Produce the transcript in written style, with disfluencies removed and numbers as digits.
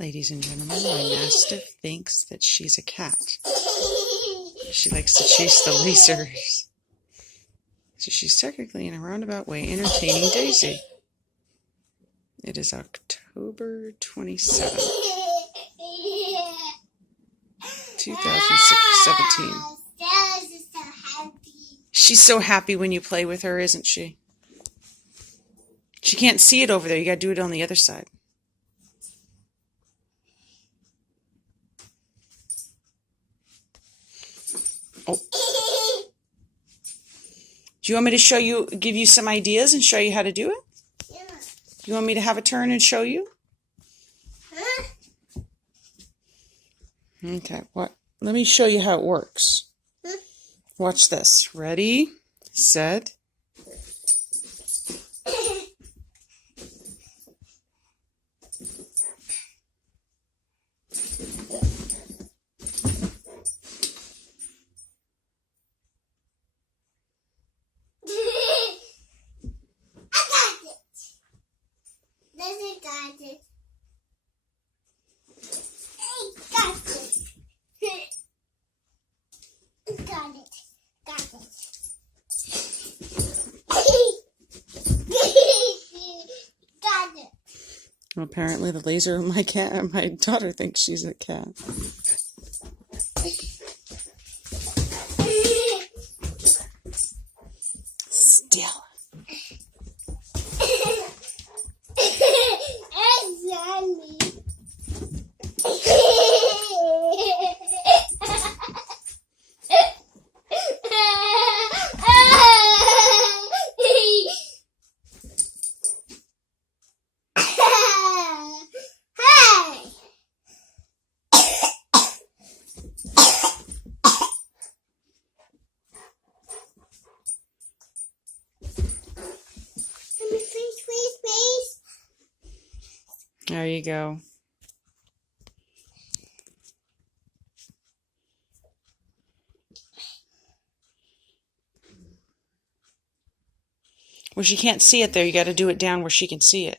Ladies and gentlemen, my Mastiff thinks that she's a cat. She likes to chase the lasers. So she's technically, in a roundabout way, entertaining Daisy. It is October 27th, 2017. She's so happy when you play with her, isn't she? She can't see it over there. You got to do it on the other side. Oh. Do you want me to show you, give you some ideas and show you how to do it? Yeah. You want me to have a turn and show you? Huh? Okay, what? Let me show you how it works. Huh? Watch this. Ready, set. Well, apparently the laser my daughter thinks she's a cat. Stella. There you go. Well, she can't see it there. You got to do it down where she can see it.